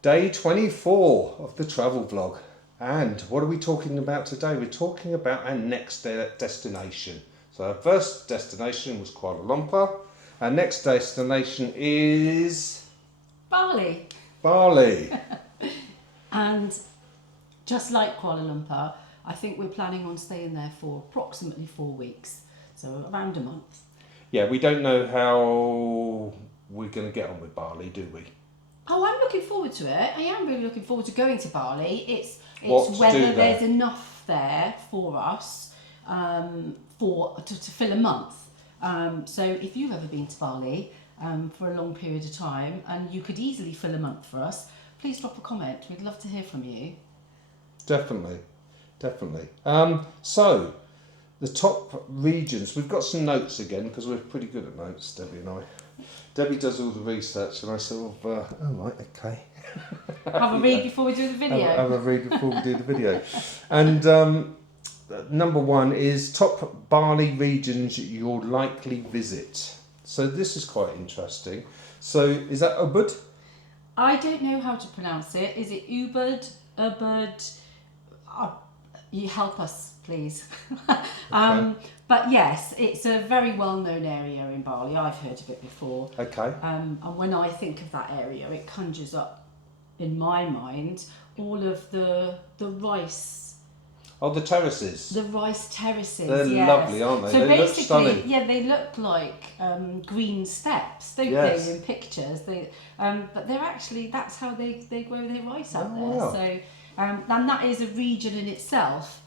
Day 24 of the travel vlog. And what are we talking about today? We're talking about our next destination. So our first destination was Kuala Lumpur. Our next destination is Bali. Bali. And just like Kuala Lumpur, I think we're planning on staying there for approximately 4 weeks, so around a month. Yeah, we don't know how we're going to get on with Bali, do we? Oh, I'm looking forward to it. I am really looking forward to going to Bali. It's What to do whether there? there's enough there for us to fill a month. So if you've ever been to Bali for a long period of time and you could easily fill a month for us, please drop a comment. We'd love to hear from you. Definitely. So, the top regions, we've got some notes again because we're pretty good at notes, Debbie and I. Debbie does all the research and I sort of, oh right, okay. Have a read before we do the video. Have a read before we do the video. And number one is top Bali regions you'll likely visit. So this is quite interesting. So is that Ubud? I don't know how to pronounce it. Is it Ubud? Ubud? You help us, please. Okay. But yes, it's a very well-known area in Bali. I've heard of it before. Okay. And when I think of that area, it conjures up in my mind all of the rice. Oh, the terraces. The rice terraces. They're yes. lovely, aren't they? So They look basically, stunning. yeah, they look like green steps, don't Yes. they, in pictures? But they're actually, that's how they grow their rice out there. wow. So, and that is a region in itself.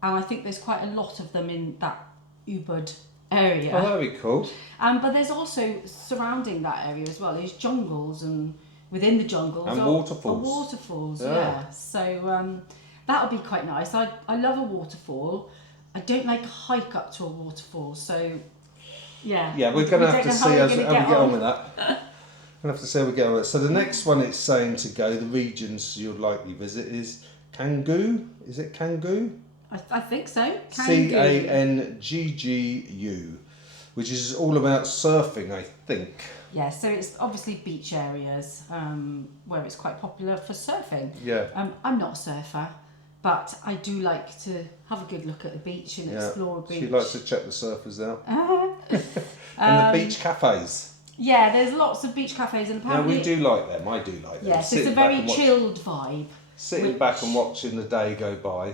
And I think there's quite a lot of them in that Ubud area. Oh, that'd be cool. But there's also surrounding that area as well is jungles, and within the jungles And are waterfalls. waterfalls, Yeah. yeah. So that would be quite nice. I love a waterfall. I don't like a hike up to a waterfall, so yeah. Yeah, we're going to have to see how we get on with that. We're going to have to see how we get on with it. So the next one it's saying to go, the regions you'll likely visit is Canggu. Is it Canggu? I think so. Canggu, which is all about surfing, I think. Yeah, so it's obviously beach areas where it's quite popular for surfing. Yeah. I'm not a surfer, but I do like to have a good look at the beach and explore a beach. She likes to check the surfers out. And the beach cafes. Yeah, there's lots of beach cafes, and Now apparently we do like them. I do like them. yes, it's a very chilled vibe. Sitting back and watching the day go by.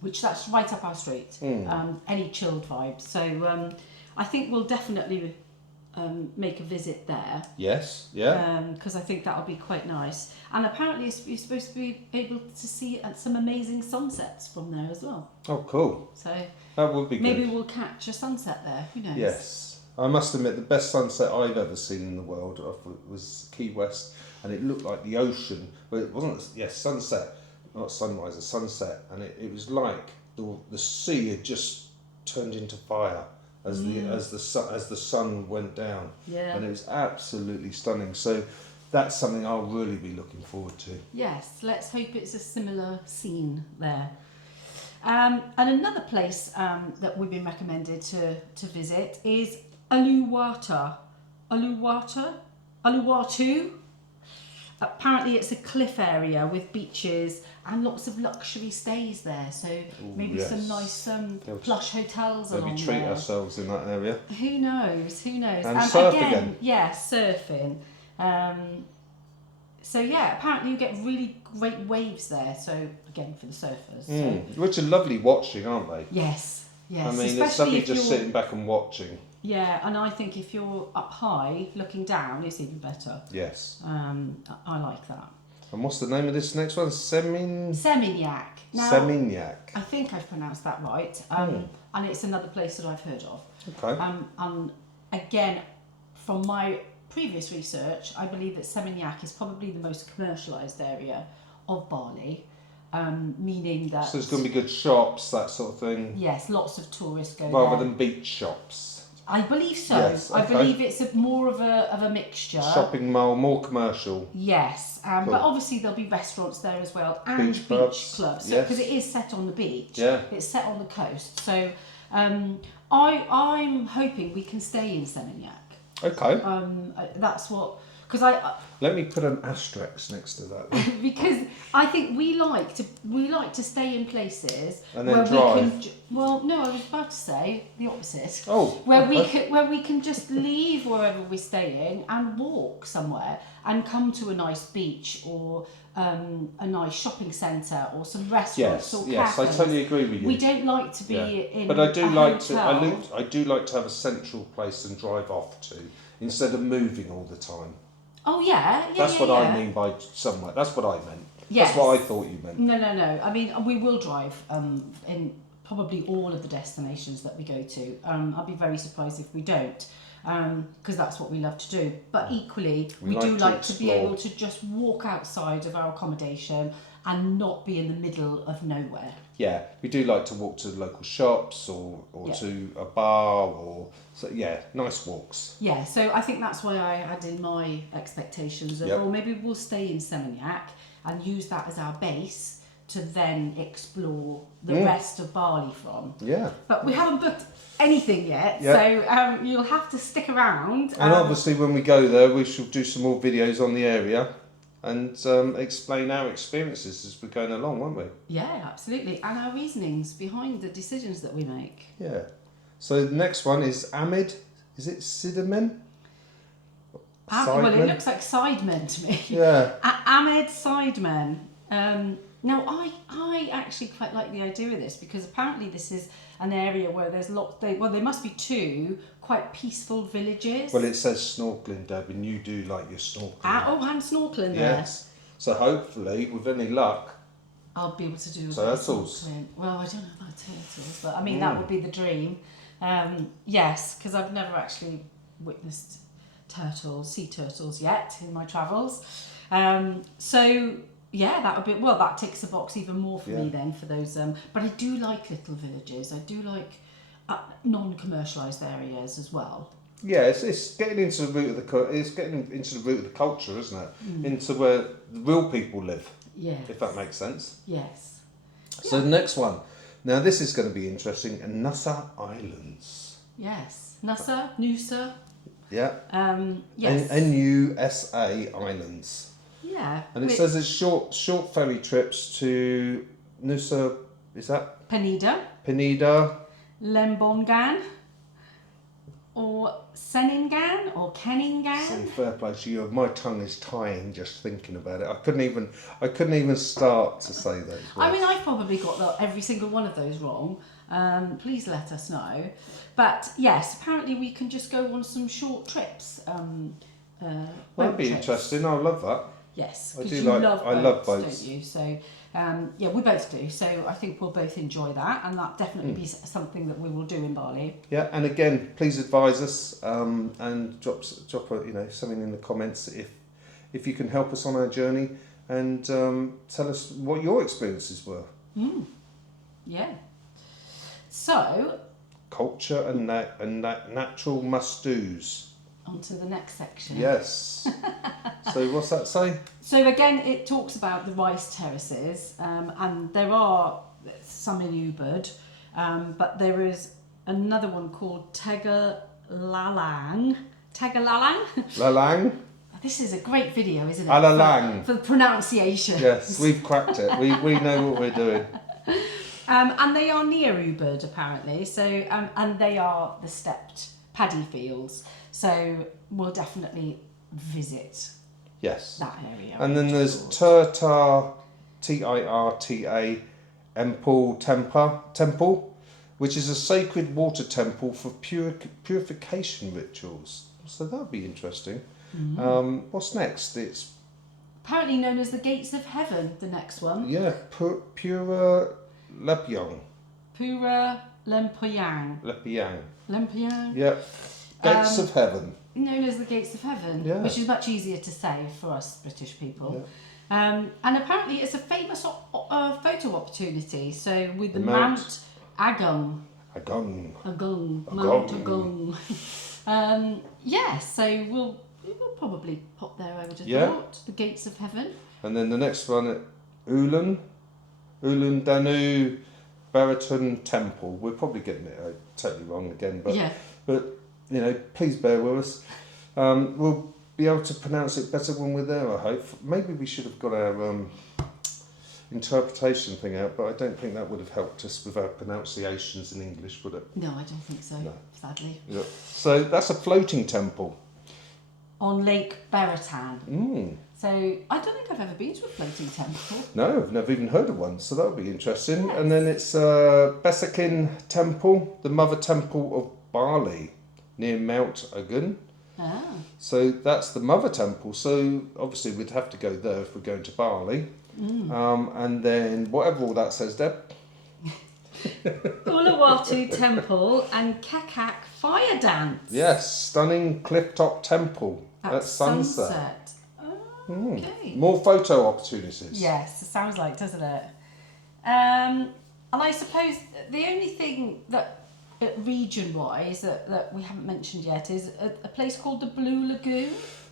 Which that's right up our street. Any chilled vibe. So I think we'll definitely make a visit there. Yes, yeah. Because I think that'll be quite nice. And apparently you're supposed to be able to see some amazing sunsets from there as well. Oh, cool. So that would be good. maybe we'll catch a sunset there. Who knows? Yes. I must admit, the best sunset I've ever seen in the world was Key West, and it looked like the ocean, but it wasn't. Sunset, not sunrise, a sunset, and it was like the sea had just turned into fire as the sun went down. Yeah. And it was absolutely stunning. So that's something I'll really be looking forward to. Yes, let's hope it's a similar scene there. And another place that we've been recommended to visit is Uluwatu. Apparently it's a cliff area with beaches and lots of luxury stays there. So maybe some nice plush hotels along there. Maybe treat ourselves in that area. Who knows? And surf again. Yeah, surfing. So yeah, apparently you get really great waves there. So again, for the surfers. So. Which are lovely watching, aren't they? Yes. I mean, it's lovely just sitting back and watching. Yeah, and I think if you're up high, looking down, it's even better. Yes. I like that. And what's the name of this next one? Seminyak. Now, Seminyak. I think I've pronounced that right. And it's another place that I've heard of. Okay. And again, from my previous research, I believe that Seminyak is probably the most commercialised area of Bali. Meaning that... So there's going to be good shops, that sort of thing? Yes, lots of tourists go rather there. than beach shops? I believe so. Yes, okay. I believe it's more of a mixture. Shopping mall, more commercial. Yes, Cool. But obviously there'll be restaurants there as well, and Beach clubs, clubs. yes. Because it is set on the beach. Yeah. It's set on the coast. So I'm hoping we can stay in Seminyak. Okay. That's what... because I Let me put an asterisk next to that then. because I think we like to stay in places And then where drive. we can. Well, no, I was about to say the opposite. Oh, where we can just leave wherever we're staying and walk somewhere and come to a nice beach or a nice shopping centre or some restaurants or yes, I cafes. totally agree with you. We don't like to be in. But I do a like hotel. I do like to have a central place and drive off to instead of moving all the time. Oh yeah. That's what yeah. I mean by somewhere. That's what I meant. Yes. That's what I thought you meant. No. I mean, we will drive in probably all of the destinations that we go to. I'd be very surprised if we don't, because that's what we love to do. But equally, we do like to be able to just walk outside of our accommodation and not be in the middle of nowhere. Yeah, we do like to walk to local shops or to a bar or nice walks. Yeah, so I think that's why I had in my expectations of, maybe we'll stay in Seminyak and use that as our base to then explore the rest of Bali from. Yeah. But we haven't booked anything yet, so you'll have to stick around. And obviously when we go there, we shall do some more videos on the area and explain our experiences as we're going along, won't we? Yeah, absolutely. And our reasonings behind the decisions that we make. Yeah. So the next one is Amid. Is it Sidemen? Well, it looks like Sidemen to me. Yeah. Ahmed Sidemen. Now, I actually quite like the idea of this because apparently this is an area where there's there must be two quite peaceful villages. Well, it says snorkeling, Deb, and you do like your snorkeling. I'm snorkeling there. Yes. So hopefully, with any luck, I'll be able to do turtles. Well, I don't know about turtles, but I mean that would be the dream. Yes, because I've never actually witnessed sea turtles yet in my travels. So yeah, that would be that ticks the box even more for me then for those. But I do like little villages. I do like non-commercialised areas as well. Yeah, it's getting into the root of the culture, isn't it? Into where the real people live. Yeah. If that makes sense. Yes. So the next one. Now this is going to be interesting. Nusa Islands. Yes. Nusa. Yeah. Yes. NUSA Islands. Yeah. And it says it's short ferry trips to Nusa. Is that Penida, Lembongan, or Seningan, or Keningan. See, fair play to you. My tongue is tying just thinking about it. I couldn't even start to say those words. I mean, I've probably got every single one of those wrong. Please let us know. But yes, apparently we can just go on some short trips. That'd be interesting. I love that. Yes, I because do you like. love boats, I love boats, don't you? So we both do. So I think we'll both enjoy that, and that definitely be something that we will do in Bali. Yeah, and again, please advise us and drop something in the comments if you can help us on our journey and tell us what your experiences were. Yeah. So. Culture and natural must-dos. On to the next section. Yes. So what's that say? So again, it talks about the rice terraces, and there are some in Ubud, but there is another one called Tegalalang. Lalang? This is a great video, isn't it? Alalang. For the pronunciation. Yes, we've cracked it. We know what we're doing. And they are near Ubud, apparently. So, and they are the stepped paddy fields. So we'll definitely visit that area. And then there's Tirta, Tirta, Empul Temple, which is a sacred water temple for purification rituals. So that'd be interesting. What's next? It's apparently known as the Gates of Heaven, the next one. Yeah, Pura Lepyang. Pura Lempoyang. Lepyang. Yeah. Gates of Heaven. Known as the Gates of Heaven, which is much easier to say for us British people. Yeah. And apparently it's a famous photo opportunity. So with the Mount Agung. Mount Agung. So we'll probably pop there, I would have thought. The Gates of Heaven. And then the next one, Ulan Danu Baraton Temple. We're probably getting it totally wrong again, but please bear with us. We'll be able to pronounce it better when we're there, I hope. Maybe we should have got our interpretation thing out, but I don't think that would have helped us with our pronunciations in English, would it? No, I don't think so, No. sadly. Yeah. So that's a floating temple. On Lake Beratan. Mm. So I don't think I've ever been to a floating temple. No, I've never even heard of one, so that'll be interesting. Yes. And then it's Besakin Temple, the mother temple of Bali, near Mount Agun. Ah. So that's the mother temple. So obviously we'd have to go there if we're going to Bali. And then whatever all that says, Deb. Uluwatu Temple and Kekak Fire Dance. Yes, stunning cliff-top temple at sunset. Oh, okay. More photo opportunities. Yes, it sounds like, doesn't it? And I suppose the only thing that region-wise that we haven't mentioned yet is a place called the Blue Lagoon.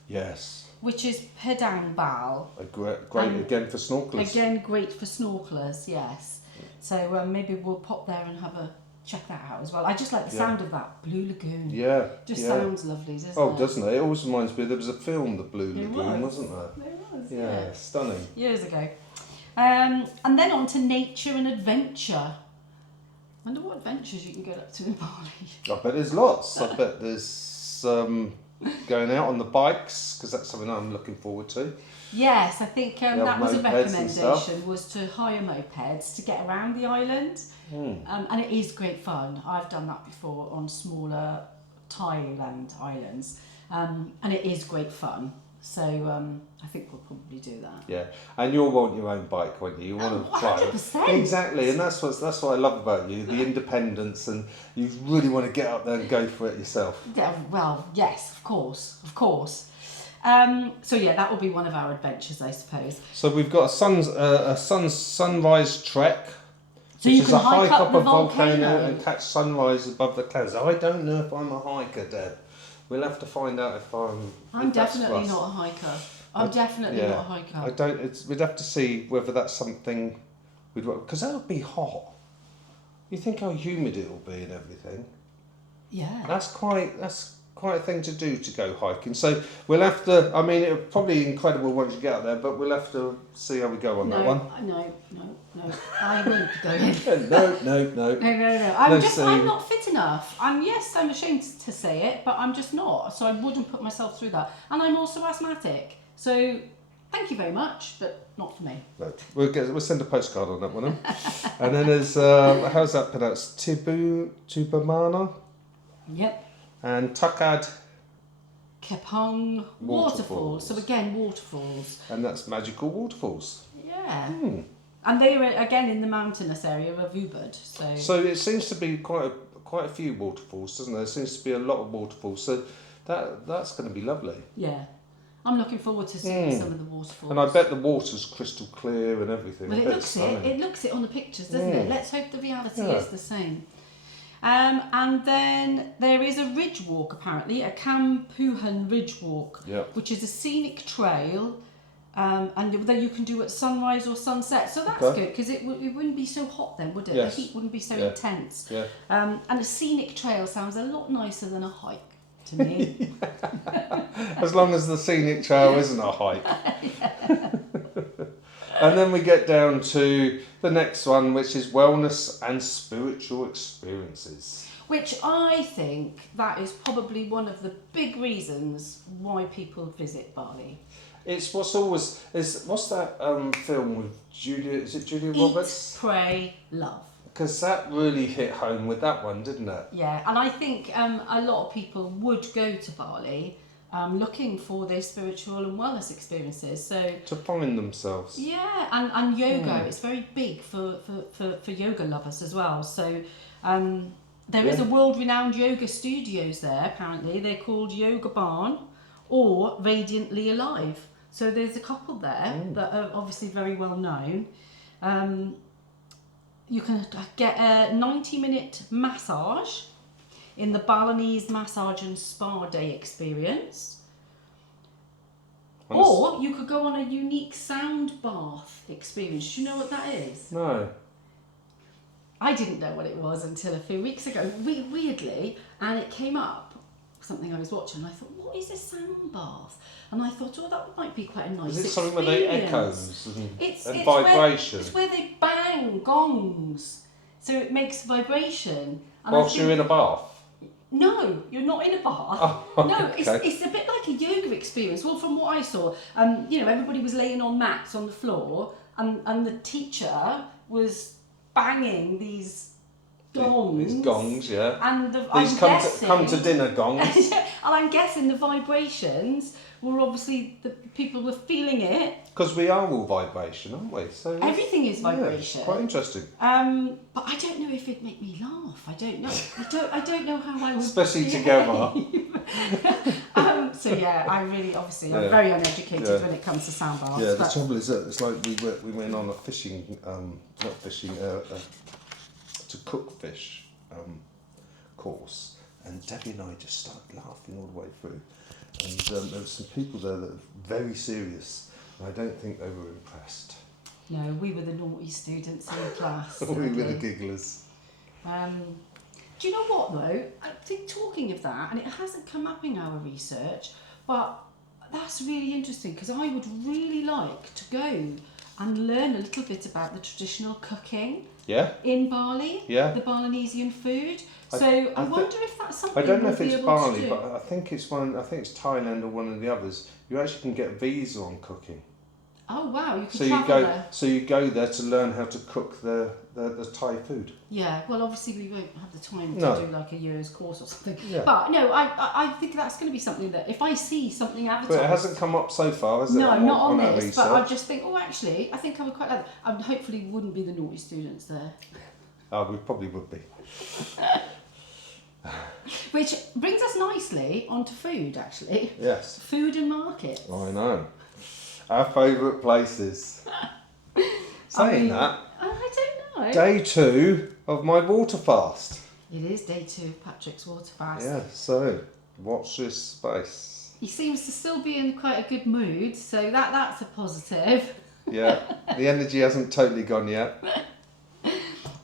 Yes. Which is Padang Bal. Great again for snorkelers. Again, great for snorkelers, yes. So maybe we'll pop there and have a check that out as well. I just like the sound of that, Blue Lagoon. Yeah. Just sounds lovely, doesn't it? Oh, doesn't it? It always reminds me, there was a film, The Blue There Lagoon, was. wasn't there? There was, Yeah, stunning. Years ago. And then on to nature and adventure. Wonder what adventures you can get up to in Bali. I bet there's lots. I bet there's going out on the bikes, because that's something I'm looking forward to. Yes, I think that was a mopeds and stuff. recommendation, was to hire mopeds to get around the island. And it is great fun. I've done that before on smaller Thailand islands. And it is great fun. So I think we'll probably do that. Yeah, and you'll want your own bike, won't you? You want to try it. 100%. Exactly, and that's what I love about you, the independence, and you really want to get up there and go for it yourself. Yeah, well, yes, of course. So yeah, that will be one of our adventures, I suppose. So we've got a sunrise trek, So which you is can a hike hike up the a volcano volcano. and catch sunrise above the clouds. I don't know if I'm a hiker, Deb. We'll have to find out if I'm if that's definitely us. not a hiker. I'm definitely not a hiker. I don't. We'd have to see whether that's something we'd want, because that would be hot. You think how humid it will be and everything. Yeah. That's quite a thing to do, to go hiking. So we'll have to. I mean, it'll probably be incredible once you get out there, but we'll have to see how we go on that one. No. I won't go in. No. No. I'm not fit enough. I'm ashamed to say it, but I'm just not. So I wouldn't put myself through that. And I'm also asthmatic. So thank you very much, but not for me. No. We'll send a postcard on that one. And then there's how's that pronounced? Tubamana Yep. and Takad, Kepong waterfalls. So again, waterfalls. and that's magical waterfalls. Yeah. And they were again in the mountainous area of Ubud. So it seems to be quite a few waterfalls, doesn't there? There seems to be a lot of waterfalls. So that's going to be lovely. Yeah. I'm looking forward to seeing some of the waterfalls. And I bet the water's crystal clear and everything. Well, I bet it's stunning. it looks it on the pictures, doesn't it? Let's hope the reality Yeah. is the same. And then there is a ridge walk, apparently, a Kampuhan ridge walk, which is a scenic trail, and that you can do at sunrise or sunset. So that's good, because it wouldn't be so hot then, would it? Yes. The heat wouldn't be so intense. Yeah. And a scenic trail sounds a lot nicer than a hike to me. As long as the scenic trail isn't a hike. And then we get down to the next one, which is wellness and spiritual experiences. Which I think that is probably one of the big reasons why people visit Bali. It's what's that film with Julia? Is it Julia Roberts? Eat, pray, love. Because that really hit home with that one, didn't it? Yeah, and I think a lot of people would go to Bali looking for their spiritual and wellness experiences. So to find themselves. Yeah, and yoga. It's very big for yoga lovers as well. So there is a world-renowned yoga studios there. Apparently, they're called Yoga Barn or Radiantly Alive. So there's a couple there that are obviously very well known. You can get a 90-minute massage in the Balinese massage and spa day experience. Or you could go on a unique sound bath experience. Do you know what that is? No. I didn't know what it was until a few weeks ago, weirdly, and it came up something I was watching, and I thought, what is a sound bath? And I thought, oh, that might be quite a nice Is it experience. something where they echoes and It's vibration? It's where they bang gongs, so it makes vibration. And Whilst you're in a bath? No, you're not in a bath. Oh, no, okay. it's a bit like a yoga experience. Well, from what I saw, everybody was laying on mats on the floor, and the teacher was banging these gongs. These gongs, yeah. And these come to dinner gongs. And I'm guessing the vibrations were obviously the people were feeling it. Because we are all vibration, aren't we? So everything is vibration. Yeah, quite interesting. But I don't know if it'd make me laugh. I don't know. I don't know how I would. Especially together. So yeah, I'm very uneducated when it comes to sound baths. Yeah, the trouble is that it's like we went on a fishing, to cook fish course, and Debbie and I just started laughing all the way through. And there were some people there that were very serious, and I don't think they were impressed. No, we were the naughty students in the class. We were the gigglers. Do you know what though? I think talking of that, and it hasn't come up in our research, but that's really interesting because I would really like to go and learn a little bit about the traditional cooking. Yeah. In Bali. Yeah. The Balinesian food. So I wonder if that's something. I don't know if we'll it's be able to Bali, do. but I think it's Thailand or one of the others. You actually can get a visa on cooking. Oh wow! You can So travel there. So you go there to learn how to cook the Thai food. Yeah, well, obviously we won't have the time to do like a year's course or something. Yeah. But no, I think that's going to be something that if I see something advertised. But it hasn't come up so far, has it? No, not on our this. research? But I just think, actually, I think I would quite like that. I hopefully wouldn't be the naughty students there. Oh, we probably would be. Which brings us nicely onto food, actually. Yes. Food and markets. I know. Our favourite places. Saying that, I don't know. day 2 of my water fast. It is day 2 of Patrick's water fast. Yeah, so watch this space. He seems to still be in quite a good mood, so that's a positive. Yeah, the energy hasn't totally gone yet.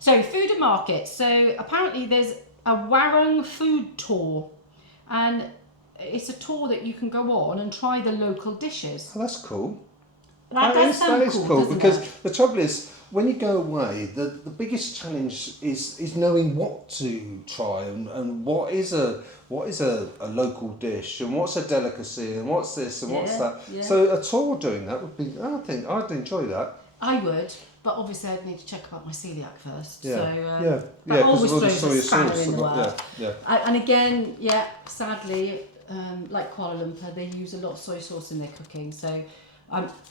So, food and markets. So, apparently there's a warung food tour, and it's a tour that you can go on and try the local dishes. Oh, that's cool. That is cool because the trouble is, when you go away, the biggest challenge is knowing what to try and what is a local dish and what's a delicacy and what's this and what's that. Yeah. So a tour doing that would be, I think I'd enjoy that. I would, but obviously I'd need to check about my celiac first. Yeah. So That always because throws a spanner sauce in the works. Yeah. And again, sadly, like Kuala Lumpur, they use a lot of soy sauce in their cooking. So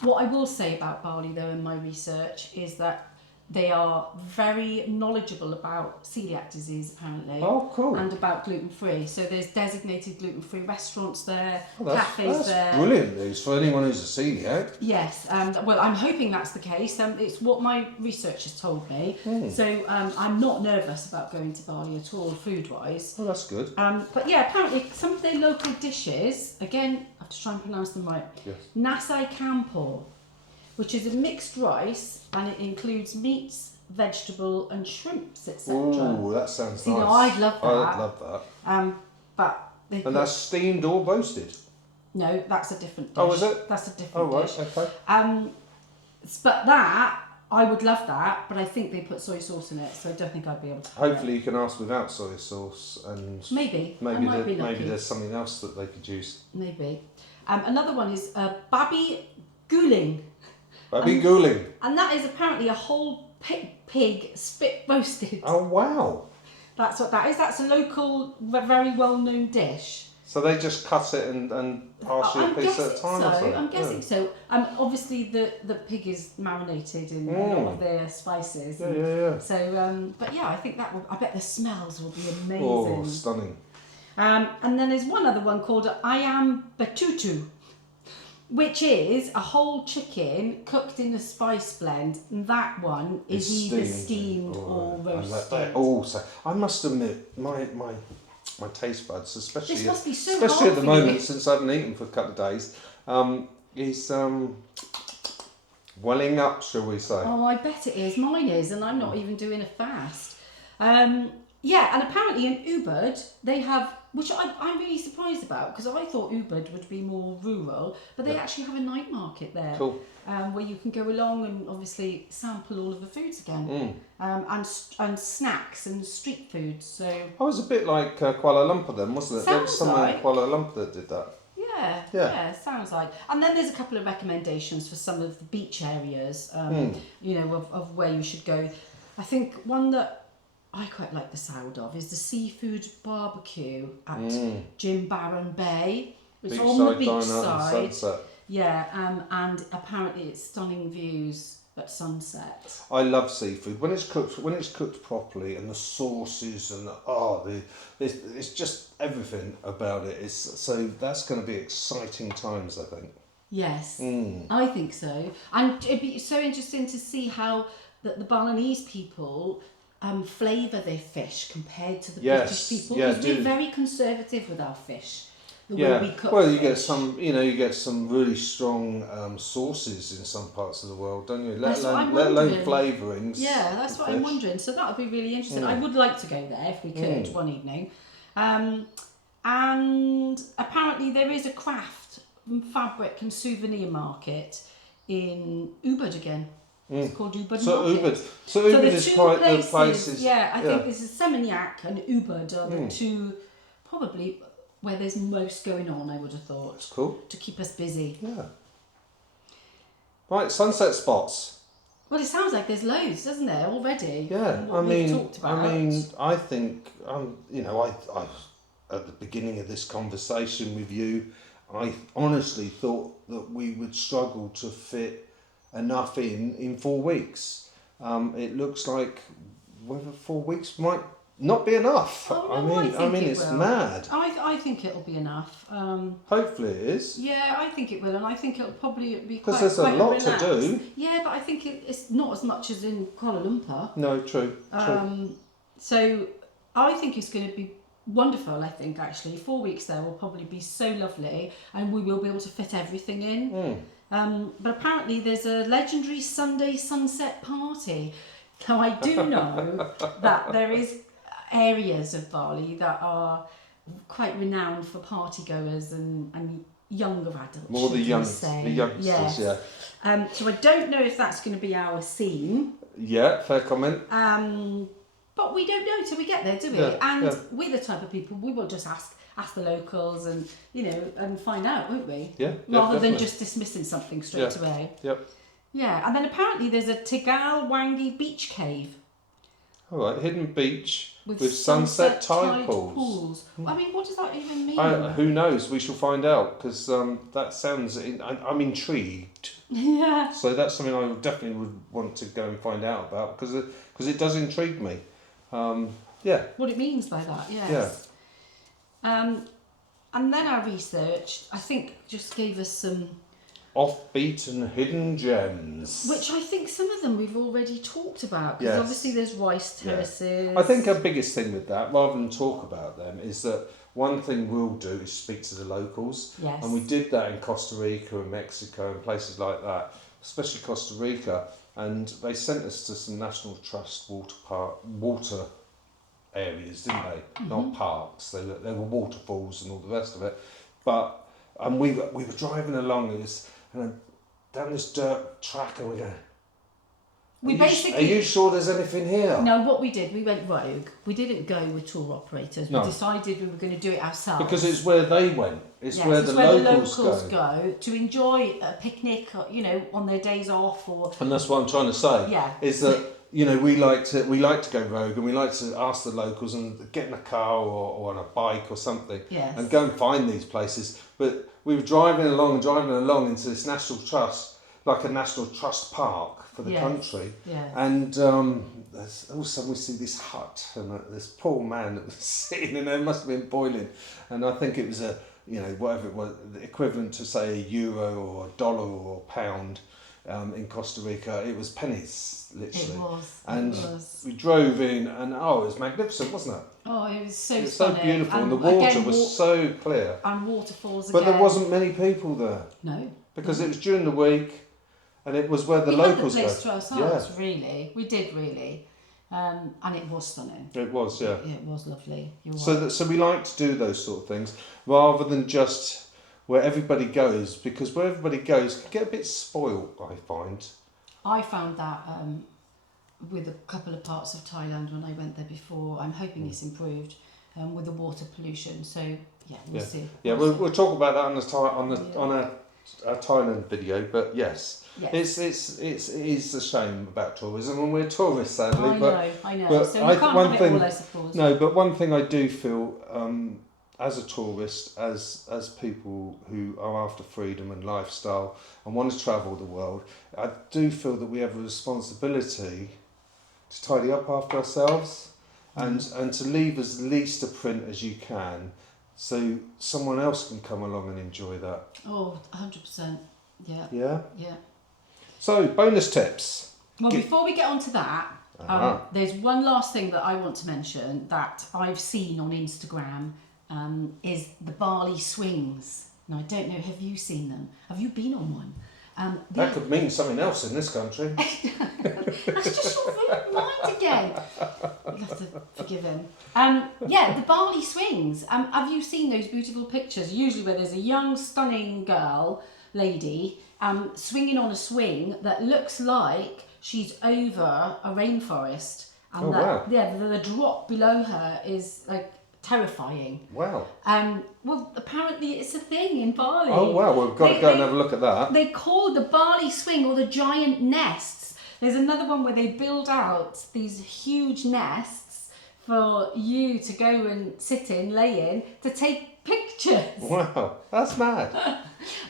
what I will say about Bali, though, in my research, is that they are very knowledgeable about celiac disease, apparently. Oh, cool. And about gluten-free. So there's designated gluten-free restaurants there, That's cafes there. Brilliant news for anyone who's a celiac. Yes, well, I'm hoping that's the case. It's what my research has told me. So I'm not nervous about going to Bali at all, food-wise. Oh, that's good. But yeah, apparently some of their local dishes, again, I have to try and pronounce them right. Yes. Nasi campur, which is a mixed rice, and it includes meats, vegetable and shrimps, etc. Ooh, that sounds nice. I'd love that. I'd love that. But that's steamed or roasted? No, that's a different dish. Oh, is it? That's a different dish. Okay. But that, I would love that, but I think they put soy sauce in it, so I don't think I'd be able to. Hopefully you can ask without soy sauce, and maybe there's something else that they could use. Maybe. Another one is babi guling. Babi guling. And that is apparently a whole pig spit roasted. Oh wow! That's what that is. That's a local, very well-known dish. So they just cut it and pass you a piece at a time or something? I'm guessing so. Obviously the pig is marinated in a lot of their spices. Yeah. So, but yeah, I think that will. I bet the smells will be amazing. Oh, stunning. And then there's one other one called ayam betutu, which is a whole chicken cooked in a spice blend, and that one is either steamed or roasted. Also, I must admit, my taste buds, especially This must be so especially hard at the for moment you. since I haven't eaten for a couple of days, is welling up, shall we say? Oh, I bet it is. Mine is, and I'm not even doing a fast. Yeah, and apparently in Ubud they have which I'm really surprised about because I thought Ubud would be more rural, but they actually have a night market there. Cool. Where you can go along and obviously sample all of the foods again, and snacks and street foods. So I was a bit like Kuala Lumpur then, wasn't it? There was Sounds somewhere in like. Kuala Lumpur that did that. yeah, sounds like. And then there's a couple of recommendations for some of the beach areas, of where you should go. I think one that I quite like the sound of is the seafood barbecue at Jimbaran Bay. It's on the Beachside beach diner side. and sunset. Yeah, and apparently it's stunning views at sunset. I love seafood when it's cooked properly, and the sauces and it's just everything about it. So that's going to be exciting times, I think. Yes, I think so. And it'd be so interesting to see how the Balinese people flavour their fish compared to the British people. Because we're very conservative with our fish. The way we cook well, you fish. get some really strong sauces in some parts of the world, don't you? Let alone flavourings. Yeah, that's what I'm wondering. So that would be really interesting. I would like to go there if we could one evening. And apparently there is a craft, fabric and souvenir market in Ubud again. It's called Ubud Market. So Ubud is quite the places. Yeah, I think this is Seminyak and Ubud are the two probably where there's most going on, I would have thought. That's cool. To keep us busy. Yeah. Right, sunset spots. Well, it sounds like there's loads, doesn't there, already? Yeah, Talked about. I think, I at the beginning of this conversation with you, I honestly thought that we would struggle to fit enough in 4 weeks. It looks like whether 4 weeks might not be enough. Oh, no, I think it's will. mad. I think it'll be enough. Hopefully it is. Yeah, I think it will, and I think it'll probably be because there's a lot to do. Yeah, but I think it's not as much as in Kuala Lumpur. No, true. So I think it's going to be wonderful. I think actually 4 weeks there will probably be so lovely, and we will be able to fit everything in. But apparently there's a legendary Sunday sunset party. Now I do know that there is areas of Bali that are quite renowned for partygoers and younger adults. More the youngsters, yes. yeah. So I don't know if that's going to be our scene. Yeah, fair comment. But we don't know till we get there, do we? Yeah, we're the type of people, we will just ask the locals and, and find out, won't we? Yeah, Rather than just dismissing something straight away. Yep. Yeah, and then apparently there's a Tegal Wangi beach cave. All right, hidden beach with sunset tide pools. I mean, what does that even mean? Who knows? We shall find out, because that sounds... I'm intrigued. Yeah. So that's something I definitely would want to go and find out about, because it does intrigue me. What it means by that, yes. Yeah. And then our research, I think, just gave us some... offbeat and hidden gems. Which I think some of them we've already talked about, because obviously there's rice terraces. I think our biggest thing with that, rather than talk about them, is that one thing we'll do is speak to the locals. Yes. And we did that in Costa Rica and Mexico and places like that, especially Costa Rica. And they sent us to some National Trust water areas, didn't they? Mm-hmm. Not parks. They were waterfalls and all the rest of it. But we were driving along down this dirt track, and we go, are you sure there's anything here? No, what we did, we went rogue. We didn't go with tour operators. We decided we were going to do it ourselves. Because it's where they went. It's where the locals go to enjoy a picnic, on their days off. And that's what I'm trying to say. Yeah. Is that we like to go rogue, and we like to ask the locals and get in a car or on a bike or something, and go and find these places. But we were driving along into this National Trust, like a National Trust park for the country. Yes. And all of a sudden we see this hut, and this poor man that was sitting in there, must have been boiling. And I think it was whatever it was, the equivalent to say €1 or $1 or £1 in Costa Rica. It was pennies, literally. It was. And we drove in, and it was magnificent, wasn't it? Oh, it was so It was stunning. so beautiful, and the water was so clear. And waterfalls But again. there wasn't many people there. No. Because it was during the week, and it was where the locals We had the go. place to ourselves, really. We did, really. And it was stunning. It was, yeah. It was lovely. You're So right. so we like to do those sort of things rather than just where everybody goes, because where everybody goes can get a bit spoilt, I find. I found that with a couple of parts of Thailand when I went there before. I'm hoping it's improved with the water pollution. So yeah, we'll see. Yeah, we'll talk about that on our Thailand video. But yes, Yes. it is a shame about tourism, and we're tourists, sadly. I know. but So you can't one have thing, it all, I suppose. No, but one thing I do feel, as a tourist, as people who are after freedom and lifestyle and want to travel the world, I do feel that we have a responsibility to tidy up after ourselves and to leave as least a print as you can, so someone else can come along and enjoy that. Oh, 100%. Yeah. Yeah? Yeah. So, bonus tips. Well, before we get on to that, there's one last thing that I want to mention that I've seen on Instagram is the Bali swings. Now, I don't know, have you seen them? Have you been on one? That could mean something else in this country. That's just your mind again. You'll have to forgive him. Yeah, the Bali swings. Have you seen those beautiful pictures? Usually where there's a young, stunning lady, swinging on a swing that looks like she's over a rainforest. And wow. Yeah, the drop below her is like terrifying. Wow. Well, apparently it's a thing in Bali. Oh, wow. Well, we've got to go and have a look at that. They call the Bali swing, or the giant nests. There's another one where they build out these huge nests for you to go and sit in, lay in, to take pictures. Wow, that's mad.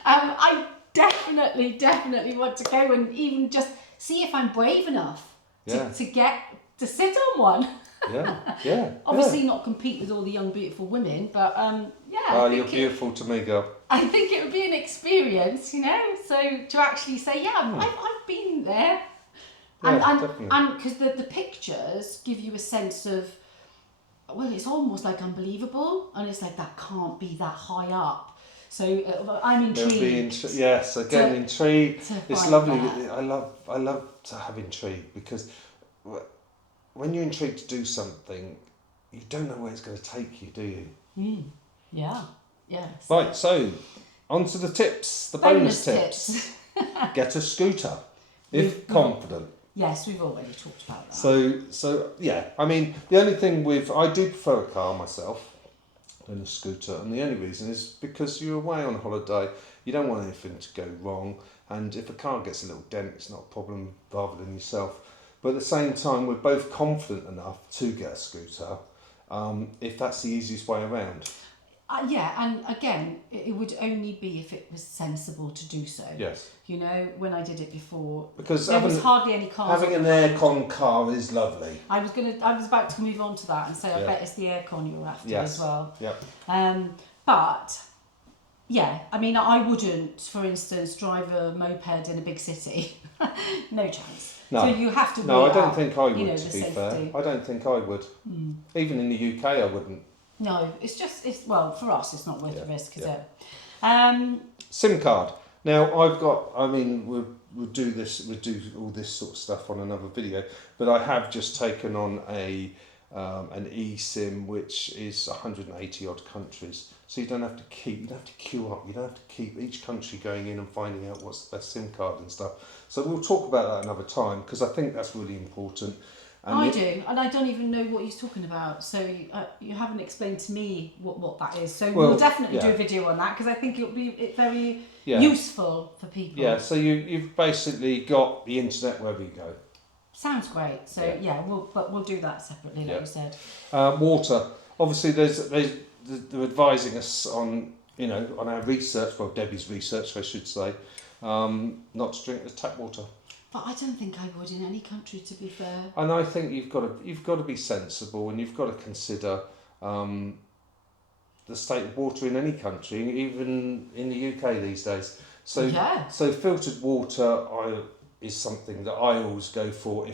I definitely want to go and even just see if I'm brave enough to get to sit on one. Yeah. Obviously not compete with all the young beautiful women, but Oh, you're beautiful to me, girl. I think it would be an experience, you know. So to actually say, I've been there, Definitely. and because the pictures give you a sense of, well, it's almost like unbelievable, and it's like that can't be that high up. So I'm intrigued. Intrigued. It's lovely. That. I love to have intrigue, because when you're intrigued to do something, you don't know where it's going to take you, do you? Yeah. Yes. Right, so on to the tips, the bonus tips. Get a scooter, if confident. Yes, we've already talked about that. So yeah, I mean, the only thing I do prefer a car myself than a scooter, and the only reason is because you're away on holiday, you don't want anything to go wrong, and if a car gets a little dent, it's not a problem rather than yourself. But at the same time, we're both confident enough to get a scooter, if that's the easiest way around. Yeah, and again, it would only be if it was sensible to do so. Yes. You know, when I did it before, because there was hardly any cars. Having an aircon car is lovely. I was about to move on to that and say, I bet it's the aircon you're after as well. Yeah. But yeah, I mean, I wouldn't, for instance, drive a moped in a big city. No chance. No. So you have to. No, I don't think I would. To be safety. fair, I don't think I would. Even in the UK, I wouldn't. No, well, for us, it's not worth the risk, is it? SIM card. Now, we'll do all this sort of stuff on another video, but I have just taken on an eSIM, which is 180 odd countries. So you don't have to queue up. You don't have to keep each country going in and finding out what's the best SIM card and stuff. So we'll talk about that another time, because I think that's really important. And and I don't even know what he's talking about. So you haven't explained to me what that is. So we'll definitely do a video on that, because I think it'll be very useful for people. Yeah. So you've basically got the internet wherever you go. Sounds great. So we'll do that separately, like you said. Water. Obviously, they're advising us on our research. Well, Debbie's research, I should say, not to drink the tap water. But I don't think I would in any country, to be fair. And I think you've got to be sensible, and you've got to consider the state of water in any country, even in the UK these days. So filtered water is something that I always go for,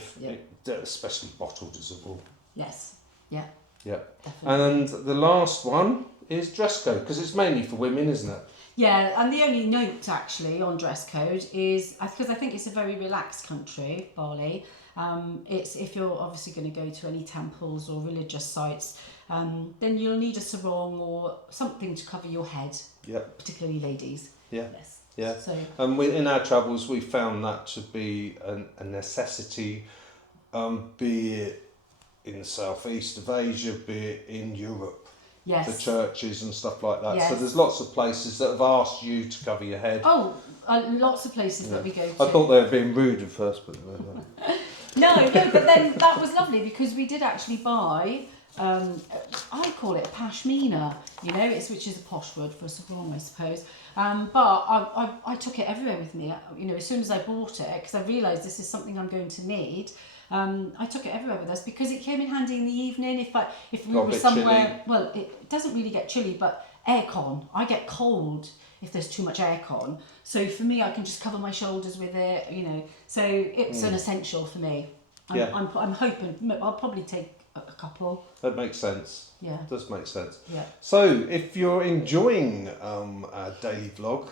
especially bottled as a rule. Yes. Yeah. Yeah. Definitely. And the last one is dress code, because it's mainly for women, isn't it? Yeah, and the only note actually on dress code is because I think it's a very relaxed country, Bali. It's if you're obviously going to go to any temples or religious sites, then you'll need a sarong or something to cover your head. Yep. Particularly ladies. Yeah. Yes. Yeah. So And in our travels, we found that to be a necessity, be it in the southeast of Asia, be it in Europe, yes. for churches and stuff like that. Yes. So there's lots of places that have asked you to cover your head. Oh, lots of places that we go to. I thought they were being rude at first, but No, but then that was lovely because we did actually buy. I call it pashmina, which is a posh word for a sarong, I suppose. But I took it everywhere with me. As soon as I bought it, because I realised this is something I'm going to need. I took it everywhere with us because it came in handy in the evening. If we were somewhere, chilly. Well, it doesn't really get chilly, but aircon. I get cold if there's too much aircon. So for me, I can just cover my shoulders with it. So it's an essential for me. I'm hoping I'll probably take a couple. That makes sense. Yeah. It does make sense. Yeah. So if you're enjoying our daily vlog,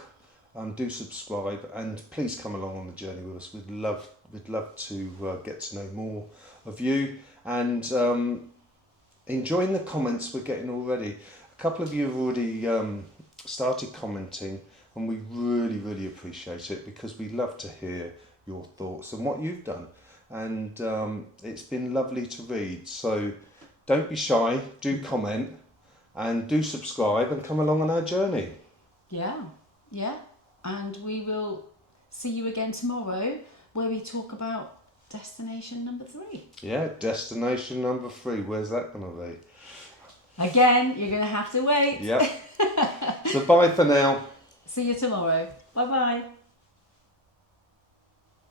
do subscribe and please come along on the journey with us. We'd love to get to know more of you and enjoying the comments we're getting already. A couple of you have already started commenting and we really appreciate it because we love to hear your thoughts and what you've done. And it's been lovely to read. So don't be shy, do comment and do subscribe and come along on our journey. Yeah. And we will see you again tomorrow where we talk about destination number 3. Yeah, destination number 3. Where's that going to be? Again, you're going to have to wait. Yep. So bye for now. See you tomorrow. Bye-bye.